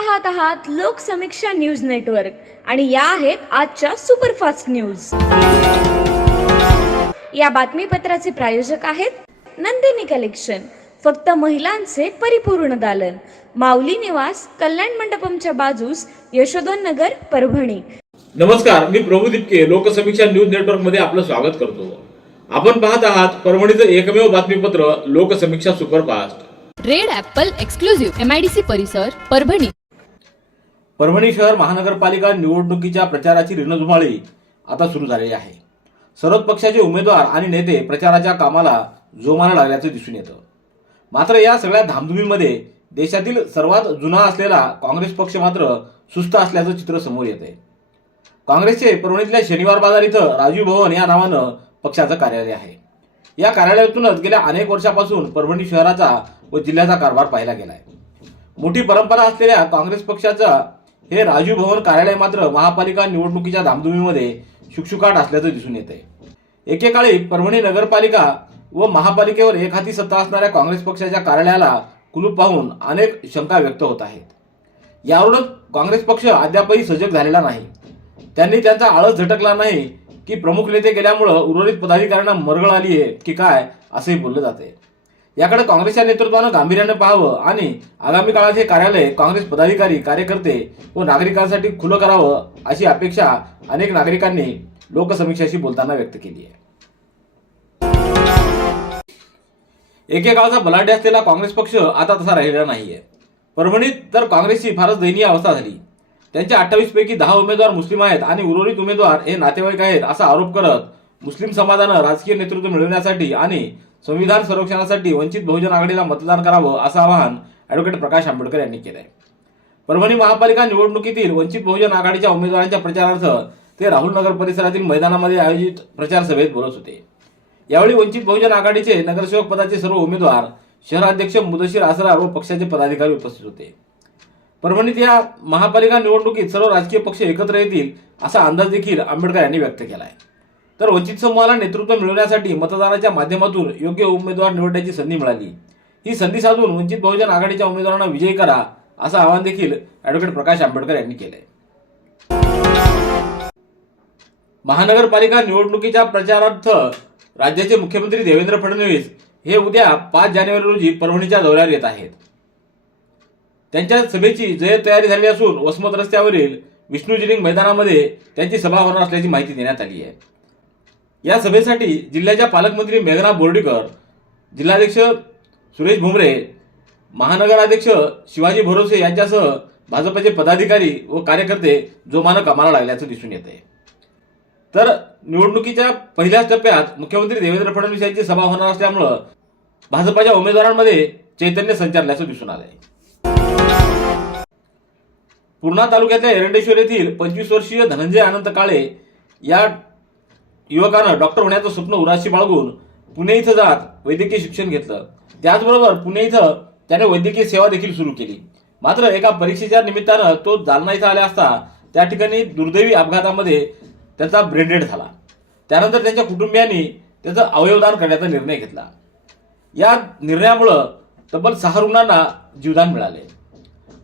पाहत आहात Loksamiksha news network आणि या आहेत आजच्या सुपरफास्ट न्यूज। या बातमीपत्राचे प्रायोजक आहेत नंदिनी कलेक्शन, फक्त महिलांचे परिपूर्ण दालन, माऊली निवास, कल्याण मंडपमच्या बाजूस, यशोधन नगर, परभणी। नमस्कार, मी प्रभू दिपके लोकसमीक्षा न्यूज नेटवर्क मध्ये आपलं स्वागत करतो। आपण पाहत आहात परभणीचं एकमेव बातमीपत्र Loksamiksha superfast. Red Apple exclusive MIDC परिसर परभणी। परभणी शहर महानगरपालिका निवडणुकीच्या प्रचाराची रणधुमाळी आता सुरू झालेली आहे। सर्वच पक्षाचे उमेदवार आणि नेते प्रचाराच्या कामाला जोमाने लागल्याचं दिसून येतं। मात्र या सगळ्या धामधुमीमध्ये देशातील सर्वात जुना असलेला काँग्रेस पक्ष मात्र सुस्त असल्याचं चित्र समोर येतंय। काँग्रेसचे परभणीतल्या शनिवार बाजार इथं राजीव भवन या नावानं पक्षाचं कार्यालय आहे। या कार्यालयातूनच गेल्या अनेक वर्षापासून परभणी शहराचा व जिल्ह्याचा कारभार पाहिला गेलाय। मोठी परंपरा असलेल्या काँग्रेस पक्षाचा हे राजीव भवन कार्यालय मात्र महापालिका निवडणुकीच्या धामधुमीमध्ये शुकशुकाट असल्याचं दिसून येतंय। एकेकाळी परभणी नगरपालिका व महापालिकेवर एकहाती सत्ता असणाऱ्या काँग्रेस पक्षाच्या कार्यालयाला कुलूप पाहून अनेक शंका व्यक्त होत आहेत। यावरूनच काँग्रेस पक्ष अद्यापही सजग झालेला नाही। त्यांनी त्यांचा आळस झटकला नाही की प्रमुख नेते गेल्यामुळे उर्वरित पदाधिकाऱ्यांना मरगळ आली आहे की काय असंही बोललं जाते। याकडे काँग्रेसच्या नेतृत्वानं गांभीर्याने पाहावं आणि आगामी काळात हे कार्यालय काँग्रेस पदाधिकारी, कार्यकर्ते व नागरिकांसाठी खुलं करावं अशी अपेक्षा अनेक नागरिकांनी लोकसमीक्षाशी बोलताना व्यक्त केली आहे। एकेकाळचा बलाढ्य असलेला काँग्रेस पक्ष आता तसा राहिलेला नाहीये। परभणीत तर काँग्रेसची फारच दयनीय अवस्था झाली। त्यांच्या 28 पैकी 10 उमेदवार मुस्लिम आहेत आणि उर्वरित उमेदवार हे नातेवाईक आहेत असा आरोप करत मुस्लिम समाजानं राजकीय नेतृत्व मिळवण्यासाठी आणि संविधान संरक्षणासाठी वंचित बहुजन आघाडीला मतदान करावं असं आवाहन ॲडव्होकेट प्रकाश आंबेडकर यांनी केलंय। परभणी महापालिका निवडणुकीतील वंचित बहुजन आघाडीच्या उमेदवारांच्या प्रचारार्थ ते राहुल नगर परिसरातील मैदानामध्ये आयोजित प्रचार सभेत बोलत होते। यावेळी वंचित बहुजन आघाडीचे नगरसेवक पदाचे सर्व उमेदवार, शहराध्यक्ष मुदशीर आसरार व पक्षाचे पदाधिकारी उपस्थित होते। परभणीत या महापालिका निवडणुकीत सर्व राजकीय पक्ष एकत्र येतील असा अंदाज देखील आंबेडकर यांनी व्यक्त केलाय। तर वंचित समूहाला नेतृत्व मिळवण्यासाठी मतदानाच्या माध्यमातून योग्य उमेदवार निवडण्याची संधी मिळाली। ही संधी साधून वंचित बहुजन आघाडीच्या उमेदवारांना विजयी करा असं आवाहन देखील ॲडव्होकेट प्रकाश आंबेडकर यांनी केलंय। महानगरपालिका निवडणुकीच्या प्रचारार्थ राज्याचे मुख्यमंत्री देवेंद्र फडणवीस हे उद्या 5 जानेवारी रोजी परभणीच्या दौऱ्यावर येत आहेत। त्यांच्या सभेची जय्यत तयारी झाली असून वसमत रस्त्यावरील विष्णुजिलिंग मैदानामध्ये त्यांची सभा होणार असल्याची माहिती देण्यात आली आहे। या सभेसाठी जिल्ह्याच्या पालकमंत्री मेघना बोर्डीकर, जिल्हाध्यक्ष सुरेश भुमरे, महानगराध्यक्ष शिवाजी भरोसे यांच्यासह भाजपचे पदाधिकारी व कार्यकर्ते जोमानं कामाला लागल्याचं दिसून येत आहे। तर निवडणुकीच्या पहिल्याच टप्प्यात मुख्यमंत्री देवेंद्र फडणवीस यांची सभा होणार असल्यामुळं भाजपच्या उमेदवारांमध्ये चैतन्य संचारल्याचं दिसून आलंय। पूर्णा तालुक्यातल्या एरंडेश्वर येथील 25 वर्षीय धनंजय अनंत काळे या युवकानं डॉक्टर होण्याचं स्वप्न उराशी बाळगून पुणे इथं जात वैद्यकीय शिक्षण घेतलं। त्याचबरोबर पुणे इथं त्याने वैद्यकीय सेवा देखील सुरू केली। मात्र एका परीक्षेच्या निमित्तानं तो जालना इथं आला असता त्या ठिकाणी दुर्दैवी अपघातामध्ये त्याचा ब्रेन डेड झाला। त्यानंतर त्यांच्या कुटुंबियांनी त्याचं अवयवदान करण्याचा निर्णय घेतला। या निर्णयामुळं तब्बल 6 रुग्णांना जीवदान मिळाले।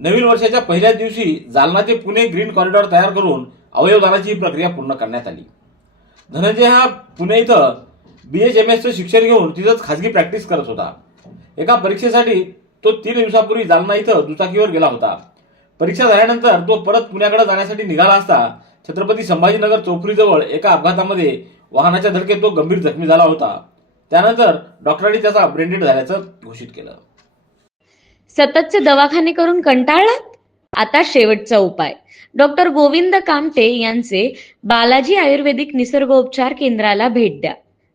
नवीन वर्षाच्या पहिल्याच दिवशी जालना ते पुणे ग्रीन कॉरिडॉर तयार करून अवयवदानाची ही प्रक्रिया पूर्ण करण्यात आली। धनंजय हा पुणे इथं BHMSचं शिक्षण घेऊन तिथंच खाजगी प्रॅक्टिस करत होता। एका परीक्षेसाठी तो 3 दिवसापूर्वी जालना इथं दुचाकीवर गेला होता। परीक्षा झाल्यानंतर तो परत पुण्याकडे जाण्यासाठी निघाला असता छत्रपती संभाजीनगर चौफुलीजवळ एका अपघातामध्ये वाहनाच्या धडकेत तो गंभीर जखमी झाला होता। त्यानंतर डॉक्टरांनी त्याचा ब्रेन डेड झाल्याचं घोषित केलं। सततचे दवाखाने करून कंटाळलात? आता शेवटचा उपाय। डॉक्टर गोविंद कामटे यांचे बालाजी आयुर्वेदिक निसर्गोपचार केंद्राला भेट द्या।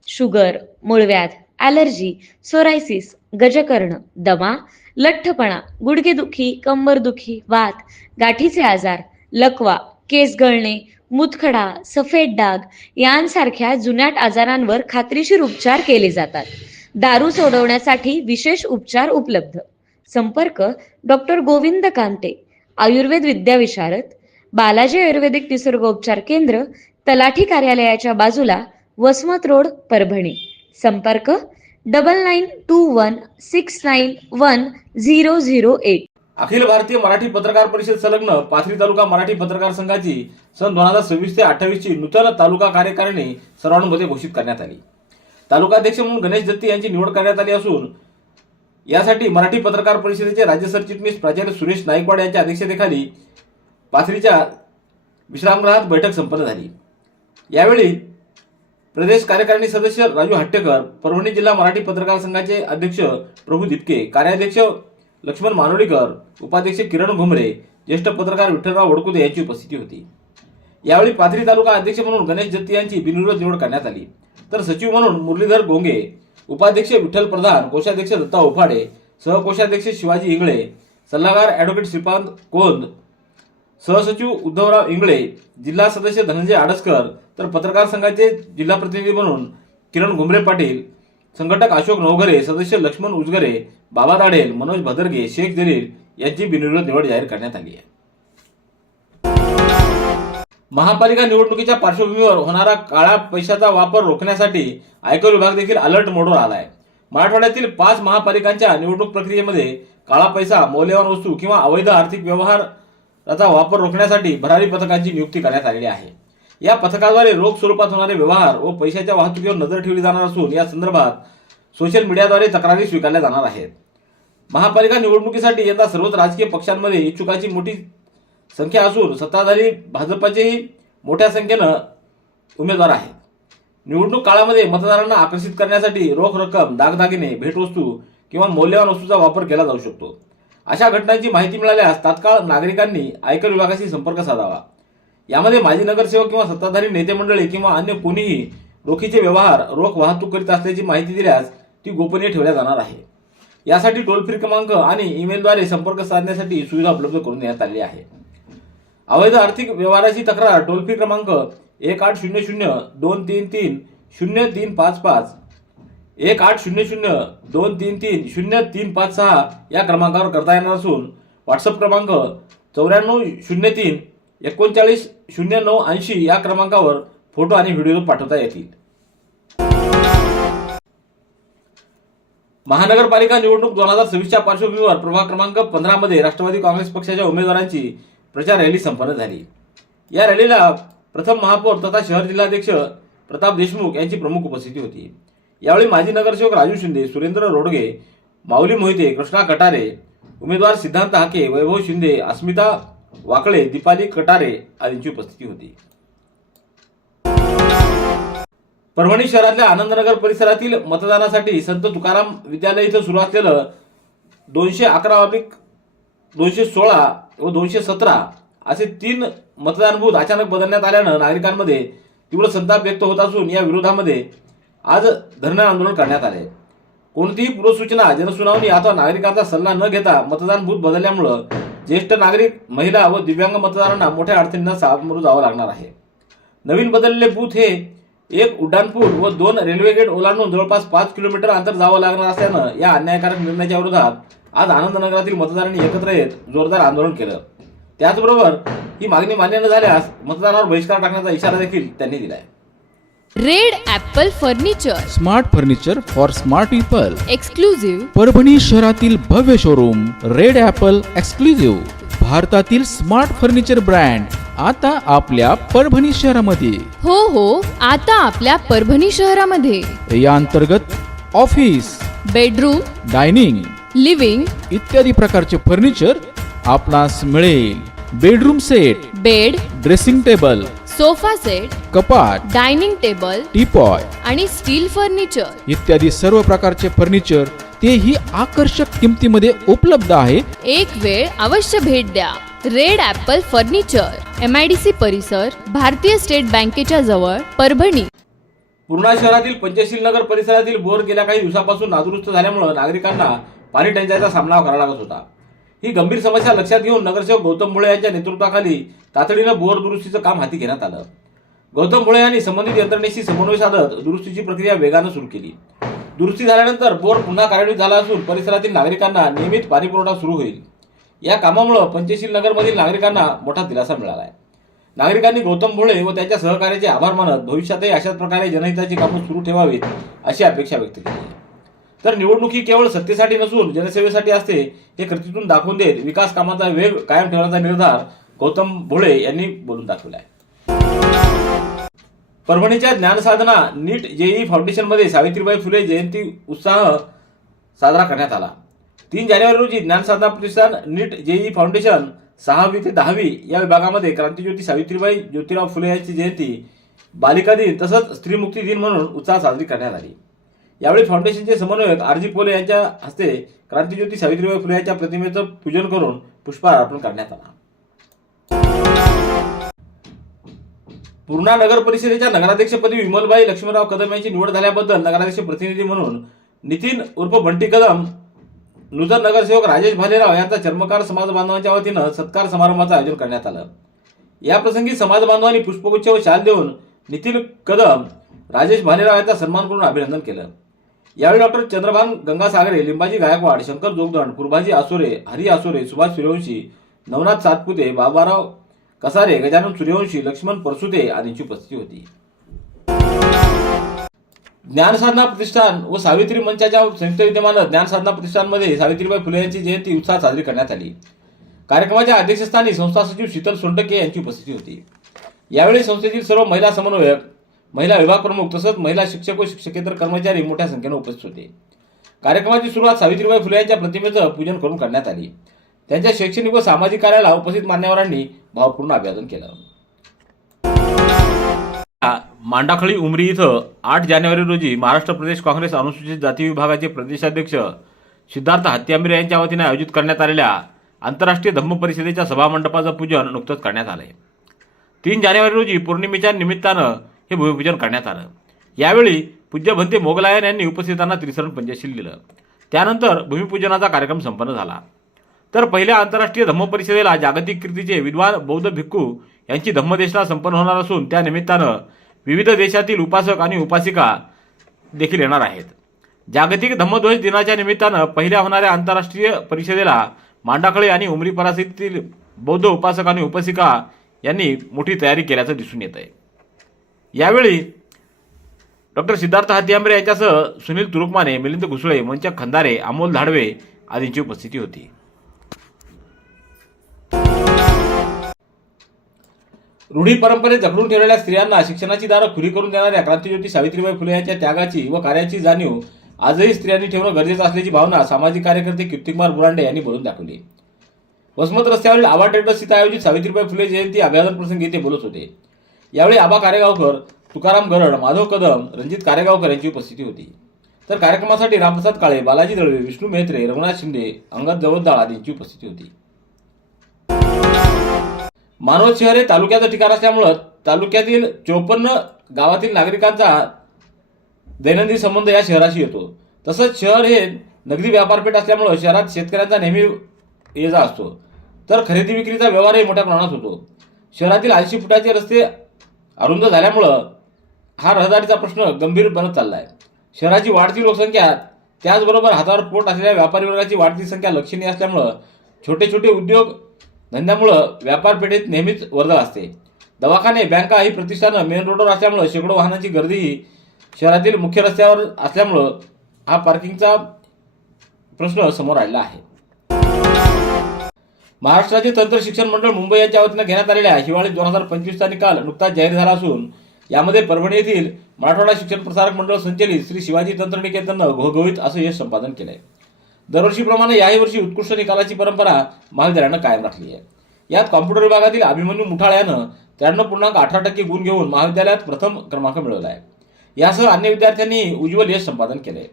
शुगर, मूळव्याध, ॲलर्जी, सोरायसिस, गजकर्ण, दमा, लठ्ठपणा, गुडघेदुखी, कंबरदुखी, वात, गाठीचे आजार, लकवा, केस गळणे, मूतखडा, सफेद डाग यांसारख्या जुनाट आजारांवर खात्रीशीर उपचार केले जातात। दारू सोडवण्यासाठी विशेष उपचार उपलब्ध। संपर्क डॉक्टर गोविंद कामटे, आयुर्वेद विद्याविशारद, बालाजी आयुर्वेदिक निसर्गोपचार केंद्र, तलाठी कार्यालयाच्या बाजूला, वसमत रोड, परभणी। संपर्क 9921691008। अखिल भारतीय मराठी पत्रकार परिषद संलग्न पाथरी तालुका मराठी पत्रकार संघाची सन 2026 ते 28 ची नूतन तालुका कार्यकारिणी सर्वानुमते घोषित करण्यात आली. तालुकाध्यक्ष म्हणून गणेश दत्ती यांची निवड करण्यात आली असून यासाठी मराठी पत्रकार परिषदेचे राज्य सरचिटणीस प्राचार्य सुरेश नाईकवाड यांच्या अध्यक्षतेखाली पाथरीच्या विश्रामगृहात बैठक संपन्न झाली. यावेळी प्रदेश कार्यकारिणी सदस्य राजू हट्टेकर, परभणी जिल्हा मराठी पत्रकार संघाचे अध्यक्ष प्रभू दिपके, कार्याध्यक्ष लक्ष्मण मानोलीकर, उपाध्यक्ष किरण घुमरे, ज्येष्ठ पत्रकार विठ्ठलराव वडकुदे यांची उपस्थिती होती. यावेळी पाथरी तालुका अध्यक्ष म्हणून गणेश दत्ती यांची बिनविरोध निवड करण्यात आली. तर सचिव म्हणून मुरलीधर गोंगे, उपाध्यक्ष विठ्ठल प्रधान, कोषाध्यक्ष दत्ता उफाडे, सहकोषाध्यक्ष शिवाजी इंगळे, सल्लागार ॲडव्होकेट श्रीपांत कोंद, सहसचिव उद्धवराव इंगळे, जिल्हा सदस्य धनंजय आडसकर, तर पत्रकार संघाचे जिल्हा प्रतिनिधी म्हणून किरण घुमरे पाटील, संघटक अशोक नवघरे, सदस्य लक्ष्मण उजगरे, बाबा दाढेल, मनोज भदरगे, शेख जलील यांची बिनविरोध निवड जाहीर करण्यात आली आहे. महापालिका निवडणुकीच्या पार्श्वभूमीवर होणारा काळा पैशाचा वापर रोखण्यासाठी आयकर विभाग देखील अलर्ट मोडवर आला आहे. मराठवाड्यातील 5 महापालिकांच्या निवडणूक प्रक्रियेमध्ये काळा पैसा, मौल्यवान वस्तू किंवा अवैध आर्थिक व्यवहाराचा वापर रोखण्यासाठी भरारी पथकांची नियुक्ती करण्यात आलेली आहे. या पथकाद्वारे रोख स्वरूपात होणारे व्यवहार व पैशाच्या वाहतुकीवर नजर ठेवली जाणार असून या संदर्भात सोशल मीडियाद्वारे तक्रारी स्वीकारल्या जाणार आहेत. महापालिका निवडणुकीसाठी यंदा सर्वच राजकीय पक्षांमध्ये इच्छुकांची मोठी संख्या असून सत्ताधारी भाजपचेही मोठ्या संख्येनं उमेदवार आहेत. निवडणूक काळामध्ये मतदारांना आकर्षित करण्यासाठी रोख रक्कम, दागदागिने, भेटवस्तू किंवा मौल्यवान वस्तूचा वापर केला जाऊ शकतो. अशा घटनांची माहिती मिळाल्यास तात्काळ नागरिकांनी आयकर विभागाशी संपर्क साधावा. यामध्ये माजी नगरसेवक किंवा सत्ताधारी नेते मंडळी किंवा अन्य कोणीही रोखीचे व्यवहार, रोख वाहतूक करीत असल्याची माहिती दिल्यास ती गोपनीय ठेवल्या जाणार आहे. यासाठी टोल फ्री क्रमांक आणि ईमेलद्वारे संपर्क साधण्यासाठी सुविधा उपलब्ध करून देण्यात आली आहे. अवैध आर्थिक व्यवहाराची तक्रार टोल फ्री क्रमांक 1800-233-0355 1800-233-0356 या क्रमांकावर करता येणार असून व्हॉट्सअप क्रमांक 9403-390980 या क्रमांकावर फोटो आणि व्हिडिओ पाठवता येतील. महानगरपालिका निवडणूक 2026च्या पार्श्वभूमीवर प्रभाग क्रमांक 15 मध्ये राष्ट्रवादी काँग्रेस पक्षाच्या उमेदवारांची प्रचार रॅली संपन्न झाली. या रॅलीला प्रथम महापौर तथा शहर जिल्हाध्यक्ष प्रताप देशमुख यांची प्रमुख उपस्थिती होती. यावेळी माजी नगरसेवक राजू शिंदे, सुरेंद्र रोडगे, माऊली मोहिते, कृष्णा कटारे, उमेदवार सिद्धांत हाके, वैभव शिंदे, अस्मिता वाकळे, दीपाली कटारे आदींची उपस्थिती होती. परभणी शहरातल्या आनंदनगर परिसरातील मतदानासाठी संत तुकाराम विद्यालय इथं सुरू असलेलं 211-216 व 217 असे 3 मतदान बूथ अचानक बदलण्यात आल्यानं नागरिकांमध्ये तीव्र संताप व्यक्त होत असून या विरोधामध्ये आज धरणे आंदोलन करण्यात आले. कोणतीही पूर्वसूचना, जनसुनावणी अथवा नागरिकांचा सल्ला न घेता मतदान बूथ बदलल्यामुळे ज्येष्ठ नागरिक, महिला व दिव्यांग मतदारांना मोठ्या अडचणींना सामोरं जावं लागणार आहे. नवीन बदललेले बूथ हे 1 उड्डाणपूल व 2 रेल्वे गेट ओलांडून जवळपास 5 किलोमीटर अंतर जावं लागणार असल्यानं या अन्यायकारक निर्णयाच्या विरोधात आज आनंदनगरातील मतदारांनी एकत्र येत जोरदार आंदोलन केलं. त्याचबरोबर ही मागणी मान्य न झाल्यास मतदानावर बहिष्कार टाकण्याचा इशारा देखील त्यांनी दिलाय. Red Apple furniture, smart furniture for smart people. Exclusive Parbhani शहरातील भव्य शोरूम रेड ॲपल एक्सक्लुझिव्ह, भारतातील स्मार्ट फर्निचर ब्रँड आता आपल्या परभणी शहरामध्ये. हो, आता आपल्या परभणी शहरामध्ये. या अंतर्गत ऑफिस, बेडरूम, डायनिंग, लिव्हिंग इत्यादी प्रकारचे फर्निचर आपणास मिळेल. Bedroom set, bed, dressing table, sofa set, कपाट, डायनिंग टेबल टीपॉय आणि स्टील फर्निचर इत्यादी सर्व प्रकारचे फर्निचर तेही आकर्षक किमतीमध्ये उपलब्ध आहे. एक वेळ अवश्य भेट द्या. रेड ॲपल फर्निचर, MIDC परिसर, भारतीय स्टेट बँकेच्या जवळ, परभणी. पूर्णा शहरातील पंचशील नगर परिसरातील बोर गेल्या काही दिवसापासून नादुरुस्त झाल्यामुळे नागरिकांना पाणी टंचाईचा सामना करावा लागत होता. ही गंभीर समस्या लक्षात घेऊन नगरसेवक गौतम भोळे यांच्या नेतृत्वाखाली तातडीनं बोर दुरुस्तीचं काम हाती घेण्यात आलं. गौतम भोळे यांनी संबंधित यंत्रणेशी समन्वय साधत दुरुस्तीची प्रक्रिया वेगानं सुरू केली. दुरुस्ती झाल्यानंतर बोर पुन्हा कार्यान्वित झाला असून परिसरातील नागरिकांना नियमित पाणी पुरवठा सुरू होईल. या कामामुळे पंचशील नगरमधील नागरिकांना मोठा दिलासा मिळाला आहे. नागरिकांनी गौतम भोळे व त्यांच्या सहकार्याचे आभार मानत भविष्यातही अशाच प्रकारे जनहिताची कामं सुरू ठेवावीत अशी अपेक्षा व्यक्त केली आहे. तर निवडणूक ही केवळ सत्तेसाठी नसून जनसेवेसाठी असते हे कृतीतून दाखवून देत विकास कामाचा वेग कायम ठेवण्याचा निर्धार गौतम भोळे यांनी बोलून दाखवला आहे. परभणीच्या ज्ञानसाधना नीट जेईई फाउंडेशनमध्ये सावित्रीबाई फुले जयंती उत्साह साजरा करण्यात आला. 3 जानेवारी रोजी ज्ञानसाधना प्रतिष्ठान नीट जेईई फाउंडेशन 6वी ते 10वी या विभागामध्ये क्रांतीज्योती सावित्रीबाई ज्योतिराव फुले यांची जयंती, बालिका दिन तसंच स्त्रीमुक्ती दिन म्हणून उत्साह साजरी करण्यात आली. यावेळी फाउंडेशनचे समन्वयक आरजी पोले यांच्या हस्ते क्रांतीज्योती सावित्रीबाई फुले यांच्या प्रतिमेचं पूजन करून पुष्पहार अर्पण करण्यात आला. पूर्णा नगर परिषदेच्या नगराध्यक्षपदी विमलबाई लक्ष्मणराव कदम यांची निवड झाल्याबद्दल नगराध्यक्ष प्रतिनिधी म्हणून नितीन उर्फ बंटी कदम, नूतन नगरसेवक राजेश भालेराव यांचा चर्मकार समाज बांधवांच्या वतीनं सत्कार समारंभाचं आयोजन करण्यात आलं. याप्रसंगी समाज बांधवांनी पुष्पगुच्छ व शाल देऊन नितीन कदम, राजेश भालेराव यांचा सन्मान करून अभिनंदन केलं. यावेळी डॉक्टर चंद्रभान गंगासागरे, लिंबाजी गायकवाड, शंकर जोगदंड, पूर्भाजी आसोरे, हरी आसोरे, सुभाष सूर्यवंशी, नवनाथ सातपुते, बाबाराव कसारे, गजानन सूर्यवंशी, लक्ष्मण परसुते आदींची उपस्थिती होती. ज्ञानसाधना प्रतिष्ठान व सावित्री मंचाच्या संयुक्त विद्यमानं ज्ञानसाधना प्रतिष्ठानमध्ये सावित्रीबाई फुले यांची जयंती उत्साहात साजरी करण्यात आली. कार्यक्रमाच्या अध्यक्षस्थानी संस्था सचिव शीतल सोंटके यांची उपस्थिती होती. यावेळी संस्थेतील सर्व महिला समन्वयक, महिला विभाग प्रमुख तसंच महिला शिक्षक व शिक्षकेतर कर्मचारी मोठ्या संख्येने उपस्थित होते. कार्यक्रमाची सुरुवात सावित्रीबाई फुले यांच्या प्रतिमेचं पूजन करून करण्यात आली. त्यांच्या शैक्षणिक व सामाजिक कार्याला उपस्थित मान्यवरांनी भावपूर्ण अभिवादन केलं. मांडाखळी उमरी इथं 8 जानेवारी रोजी महाराष्ट्र प्रदेश काँग्रेस अनुसूचित जाती विभागाचे प्रदेशाध्यक्ष सिद्धार्थ हत्यांबरे यांच्या वतीने आयोजित करण्यात आलेल्या आंतरराष्ट्रीय धम्म परिषदेच्या सभामंडपाचं पूजन नुकतंच करण्यात आलंय. 3 जानेवारी रोजी पौर्णिमेच्या निमित्तानं हे भूमिपूजन करण्यात आलं. यावेळी पूज्य भंते मोगलायन यांनी उपस्थितांना त्रिसरण पंचशील दिलं. त्यानंतर भूमिपूजनाचा कार्यक्रम संपन्न झाला. तर पहिल्या आंतरराष्ट्रीय धम्म परिषदेला जागतिक कीर्तीचे विद्वान बौद्ध भिक्खू यांची धम्मदेशना संपन्न होणार असून त्या निमित्तानं विविध देशातील उपासक आणि उपासिका देखील येणार आहेत. जागतिक धम्मध्वज दिनाच्या निमित्तानं पहिल्या होणाऱ्या आंतरराष्ट्रीय परिषदेला मांडाखळी आणि उमरी परिसरातील बौद्ध उपासक आणि उपासिका यांनी मोठी तयारी केल्याचं दिसून येत आहे. यावेळी डॉक्टर सिद्धार्थ हत्यांबरे यांच्यासह सुनील तुरुकमाने, मिलिंद घुसळे, मंचक खंदारे, अमोल धाडवे आदींची उपस्थिती होती. रूढी परंपरेत जखडून ठेवलेल्या स्त्रियांना शिक्षणाची दारं खुली करून देणाऱ्या क्रांतीज्योती सावित्रीबाई फुले यांच्या त्यागाची व कार्याची जाणीव आजही स्त्रियांनी ठेवणं गरजेचं असल्याची भावना सामाजिक कार्यकर्ते कीर्तिकुमार बुरांडे यांनी बोलून दाखवली. वसमत रस्त्यावरील आबा ट्रेडर्स इथं आयोजित सावित्रीबाई फुले जयंती अभिवादन प्रसंगी ते बोलत होते. यावेळी आबा कारेगावकर, तुकाराम गरड, माधव कदम, रणजित कारेगावकर यांची उपस्थिती होती. तर कार्यक्रमासाठी रामप्रसाद काळे, बालाजी दळवे, विष्णू मेहत्रे, रघुनाथ शिंदे, अंगद जवळदाळ आदींची उपस्थिती होती. मानवत शहर हे तालुक्याचं ठिकाण असल्यामुळं तालुक्यातील 54 गावातील नागरिकांचा दैनंदिन संबंध या शहराशी येतो. तसंच शहर हे नगदी व्यापारपेठ असल्यामुळं शहरात शेतकऱ्यांचा नेहमी ये जा असतो. तर खरेदी विक्रीचा व्यवहारही मोठ्या प्रमाणात होतो. शहरातील 80 फुटाचे रस्ते अरुंद झाल्यामुळं हा रहदारीचा प्रश्न गंभीर बनत चालला आहे. शहराची वाढती लोकसंख्या त्याचबरोबर हातावर पोट असलेल्या व्यापारी वर्गाची वाढती संख्या लक्षणीय असल्यामुळं छोटे छोटे उद्योग धंद्यामुळं व्यापारपेठेत नेहमीच वर्दळ असते. दवाखाने, बँका ही प्रतिष्ठानं मेन रोडवर असल्यामुळं शेकडो वाहनांची गर्दीही शहरातील मुख्य रस्त्यावर असल्यामुळं हा पार्किंगचा प्रश्न समोर आलेला आहे. महाराष्ट्राचे तंत्र शिक्षण मंडळ मुंबई यांच्या वतीनं घेण्यात आलेल्या हिवाळी 2025चा निकाल नुकताच जाहीर झाला असून यामध्ये परभणी येथील मराठवाडा शिक्षण प्रसारक मंडळ संचलित श्री शिवाजी तंत्रनिकेतननं घवघवीत असं यश संपादन केलंय. दरवर्षीप्रमाणे याही वर्षी उत्कृष्ट निकालाची परंपरा महाविद्यालयानं कायम राखली आहे. यात कॉम्प्युटर विभागातील अभिमन्यू मुठाळ यानं 93.18% गुण घेऊन महाविद्यालयात प्रथम क्रमांक मिळवला आहे. यासह अन्य विद्यार्थ्यांनी उज्ज्वल यश संपादन केलंय.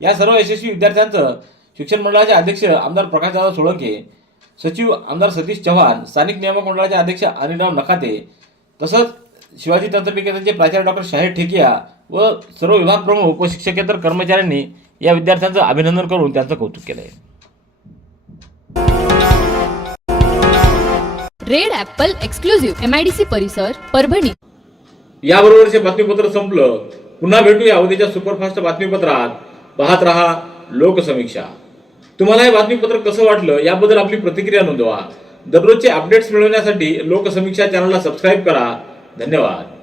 या सर्व यशस्वी विद्यार्थ्यांचं शिक्षण मंडळाचे अध्यक्ष आमदार प्रकाशदादा सोळंके, सचिव आमदार सतीश चव्हाण, स्थानिक नियामक मंडळाचे अध्यक्ष अनिलराव नखाते तसंच शिवाजी तंत्रनिकेतनचे प्राचार्य डॉक्टर शाहीर ठेकिया व सर्व विभाग प्रमुख व शिक्षकेतर कर्मचाऱ्यांनी या विद्यार्थ्यांचं अभिनंदन करून त्यांचं कौतुक केलंय. रेड ॲपल एक्सक्लुझिव्ह MIDC परिसर परभणी. याबरोबरचे बातमीपत्र संपलं. पुन्हा भेटूया उद्याच्या सुपरफास्ट बातमीपत्रात. पाहत रहा लोकसमीक्षा. तुम्हाला हे बातमीपत्र कसं वाटलं याबद्दल आपली प्रतिक्रिया नोंदवा. दररोजचे अपडेट्स मिळवण्यासाठी लोकसमीक्षा चॅनलला सबस्क्राईब करा. धन्यवाद.